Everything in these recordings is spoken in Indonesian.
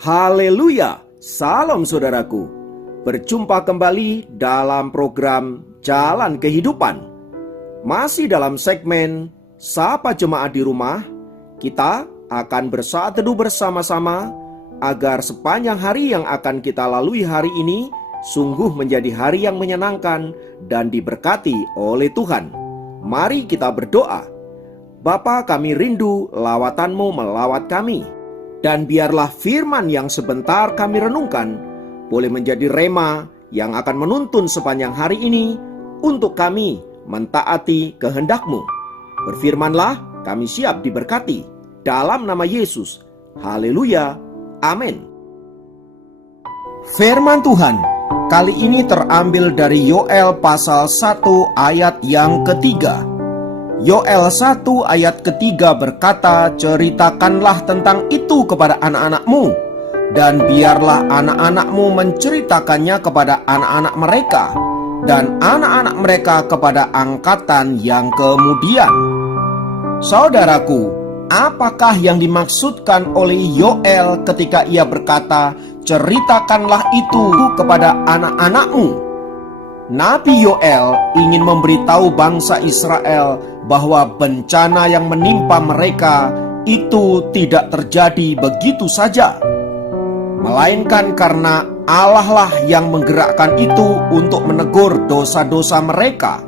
Haleluya, salam saudaraku. Berjumpa kembali dalam program Jalan Kehidupan. Masih dalam segmen Sapa Jemaat di Rumah, kita akan bersaat teduh bersama-sama agar sepanjang hari yang akan kita lalui hari ini sungguh menjadi hari yang menyenangkan dan diberkati oleh Tuhan. Mari kita berdoa. Bapa, kami rindu lawatan-Mu melawat kami. Dan biarlah firman yang sebentar kami renungkan boleh menjadi rema yang akan menuntun sepanjang hari ini untuk kami mentaati kehendak-Mu. Berfirmanlah, kami siap diberkati. Dalam nama Yesus. Haleluya. Amin. Firman Tuhan kali ini terambil dari Yoel pasal 1 ayat yang ketiga. Yoel 1 ayat ketiga berkata, "Ceritakanlah tentang itu kepada anak-anakmu, dan biarlah anak-anakmu menceritakannya kepada anak-anak mereka, dan anak-anak mereka kepada angkatan yang kemudian." Saudaraku, apakah yang dimaksudkan oleh Yoel ketika ia berkata, "Ceritakanlah itu kepada anak-anakmu"? Nabi Yoel ingin memberitahu bangsa Israel bahwa bencana yang menimpa mereka itu tidak terjadi begitu saja, melainkan karena Allah lah yang menggerakkan itu untuk menegur dosa-dosa mereka.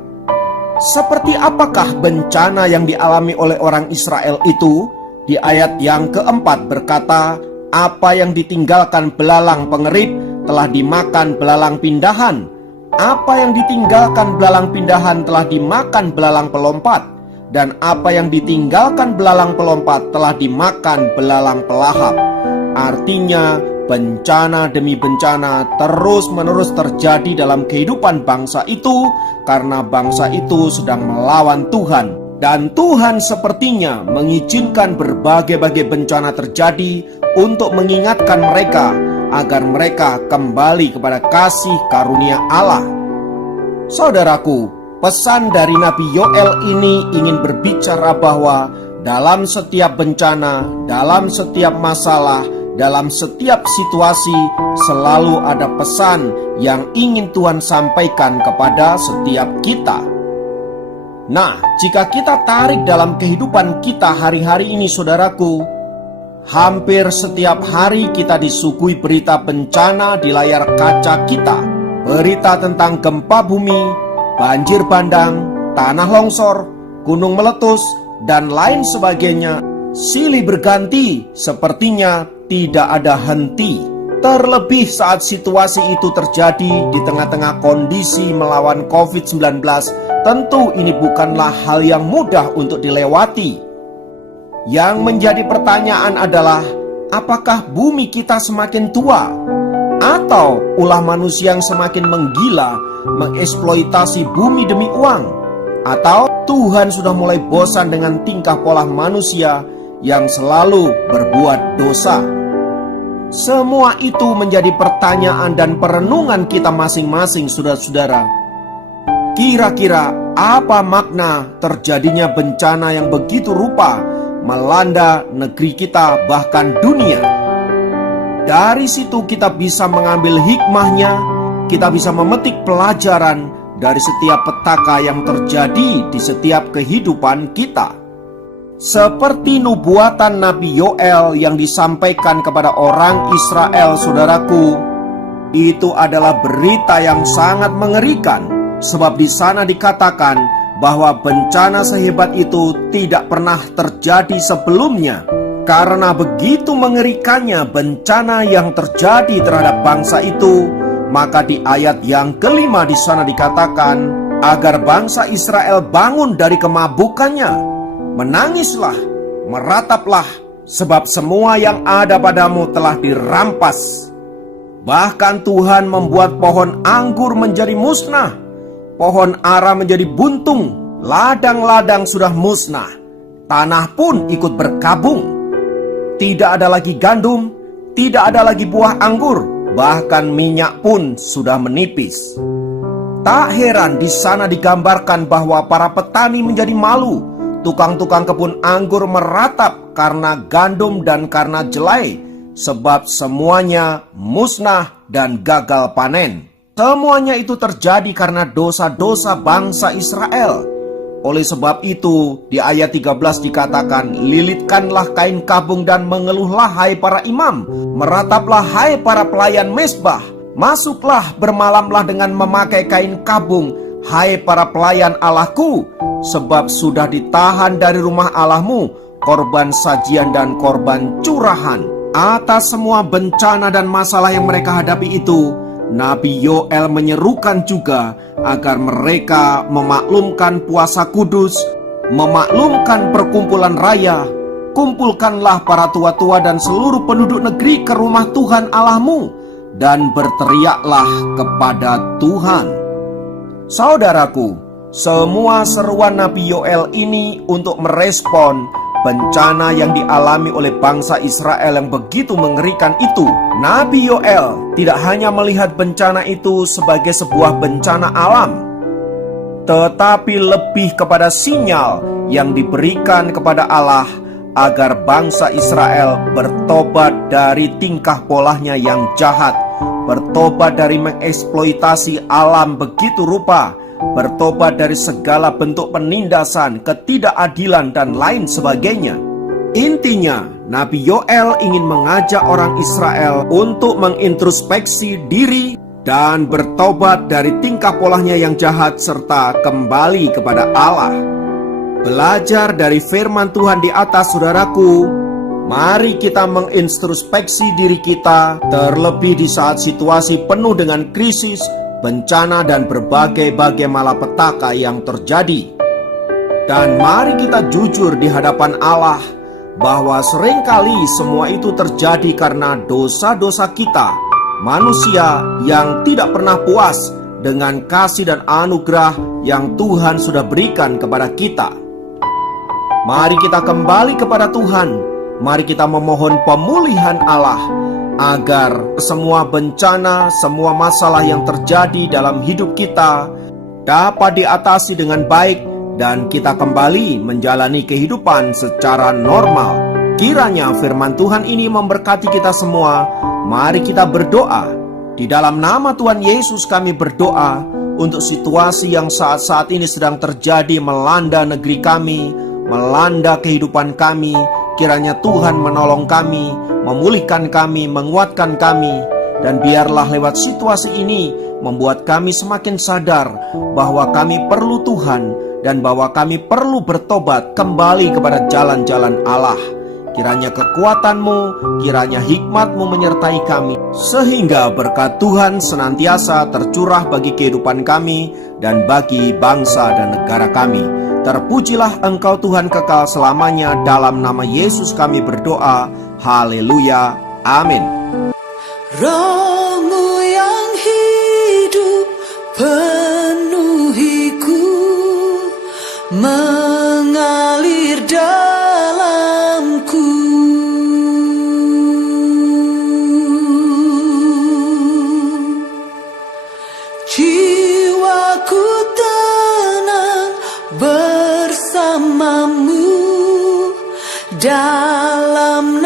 Seperti apakah bencana yang dialami oleh orang Israel itu? Di ayat yang keempat berkata, "Apa yang ditinggalkan belalang pengerit telah dimakan belalang pindahan. Apa yang ditinggalkan belalang pindahan telah dimakan belalang pelompat. Dan apa yang ditinggalkan belalang pelompat telah dimakan belalang pelahap." Artinya, bencana demi bencana terus-menerus terjadi dalam kehidupan bangsa itu karena bangsa itu sedang melawan Tuhan. Dan Tuhan sepertinya mengizinkan berbagai-bagai bencana terjadi untuk mengingatkan mereka agar mereka kembali kepada kasih karunia Allah. Saudaraku, pesan dari Nabi Yoel ini ingin berbicara bahwa dalam setiap bencana, dalam setiap masalah, dalam setiap situasi selalu ada pesan yang ingin Tuhan sampaikan kepada setiap kita. Nah, jika kita tarik dalam kehidupan kita hari-hari ini, saudaraku, hampir setiap hari kita disuguhi berita bencana di layar kaca kita. Berita tentang gempa bumi, banjir bandang, tanah longsor, gunung meletus, dan lain sebagainya. Silih berganti, sepertinya tidak ada henti. Terlebih saat situasi itu terjadi di tengah-tengah kondisi melawan COVID-19, tentu ini bukanlah hal yang mudah untuk dilewati. Yang menjadi pertanyaan adalah, apakah bumi kita semakin tua? Atau ulah manusia yang semakin menggila, mengeksploitasi bumi demi uang? Atau Tuhan sudah mulai bosan dengan tingkah pola manusia yang selalu berbuat dosa? Semua itu menjadi pertanyaan dan perenungan kita masing-masing, saudara-saudara. Kira-kira apa makna terjadinya bencana yang begitu rupa melanda negeri kita, bahkan dunia? Dari situ kita bisa mengambil hikmahnya, kita bisa memetik pelajaran dari setiap petaka yang terjadi di setiap kehidupan kita. Seperti nubuatan Nabi Yoel yang disampaikan kepada orang Israel, saudaraku, itu adalah berita yang sangat mengerikan, sebab di sana dikatakan bahwa bencana sehebat itu tidak pernah terjadi sebelumnya. Karena begitu mengerikannya bencana yang terjadi terhadap bangsa itu, maka di ayat yang kelima di sana dikatakan agar bangsa Israel bangun dari kemabukannya. Menangislah, merataplah, sebab semua yang ada padamu telah dirampas. Bahkan Tuhan membuat pohon anggur menjadi musnah, pohon ara menjadi buntung, ladang-ladang sudah musnah, tanah pun ikut berkabung. Tidak ada lagi gandum, tidak ada lagi buah anggur, bahkan minyak pun sudah menipis. Tak heran di sana digambarkan bahwa para petani menjadi malu. Tukang-tukang kebun anggur meratap karena gandum dan karena jelai. sebab semuanya musnah dan gagal panen. Semuanya itu terjadi karena dosa-dosa bangsa Israel. Oleh sebab itu, di ayat 13 dikatakan, lilitkanlah kain kabung dan mengeluhlah hai para imam, merataplah hai para pelayan mezbah, masuklah bermalamlah dengan memakai kain kabung, hai para pelayan Allahku, sebab sudah ditahan dari rumah Allahmu korban sajian dan korban curahan. Atas semua bencana dan masalah yang mereka hadapi itu, Nabi Yoel menyerukan juga agar mereka memaklumkan puasa kudus, memaklumkan perkumpulan raya. Kumpulkanlah para tua-tua dan seluruh penduduk negeri ke rumah Tuhan Allahmu, dan berteriaklah kepada Tuhan. Saudaraku, semua seruan Nabi Yoel ini untuk merespon bencana yang dialami oleh bangsa Israel yang begitu mengerikan itu. Nabi Yoel tidak hanya melihat bencana itu sebagai sebuah bencana alam, tetapi lebih kepada sinyal yang diberikan kepada Allah agar bangsa Israel bertobat dari tingkah polanya yang jahat, bertobat dari mengeksploitasi alam begitu rupa, bertobat dari segala bentuk penindasan, ketidakadilan, dan lain sebagainya. Intinya, Nabi Yoel ingin mengajak orang Israel untuk mengintrospeksi diri dan bertobat dari tingkah polanya yang jahat serta kembali kepada Allah. Belajar dari firman Tuhan di atas, saudaraku. Mari kita mengintrospeksi diri kita, terlebih di saat situasi penuh dengan krisis, bencana, dan berbagai-bagai malapetaka yang terjadi. Dan mari kita jujur di hadapan Allah bahwa seringkali semua itu terjadi karena dosa-dosa kita, manusia yang tidak pernah puas dengan kasih dan anugerah yang Tuhan sudah berikan kepada kita. Mari kita kembali kepada Tuhan. Mari kita memohon pemulihan Allah agar semua bencana, semua masalah yang terjadi dalam hidup kita dapat diatasi dengan baik dan kita kembali menjalani kehidupan secara normal. Kiranya firman Tuhan ini memberkati kita semua. Mari kita berdoa. Di dalam nama Tuhan Yesus kami berdoa untuk situasi yang saat-saat ini sedang terjadi melanda negeri kami, melanda kehidupan kami. Kiranya Tuhan menolong kami, memulihkan kami, menguatkan kami. Dan biarlah lewat situasi ini membuat kami semakin sadar bahwa kami perlu Tuhan dan bahwa kami perlu bertobat kembali kepada jalan-jalan Allah. Kiranya kekuatan-Mu, kiranya hikmat-Mu menyertai kami, sehingga berkat Tuhan senantiasa tercurah bagi kehidupan kami dan bagi bangsa dan negara kami. Terpujilah Engkau Tuhan kekal selamanya. Dalam nama Yesus kami berdoa. Haleluya. Amin. Roh-Mu yang hidup penuhiku, mengalir dalamku. Jiwaku tenang bersamamu dalam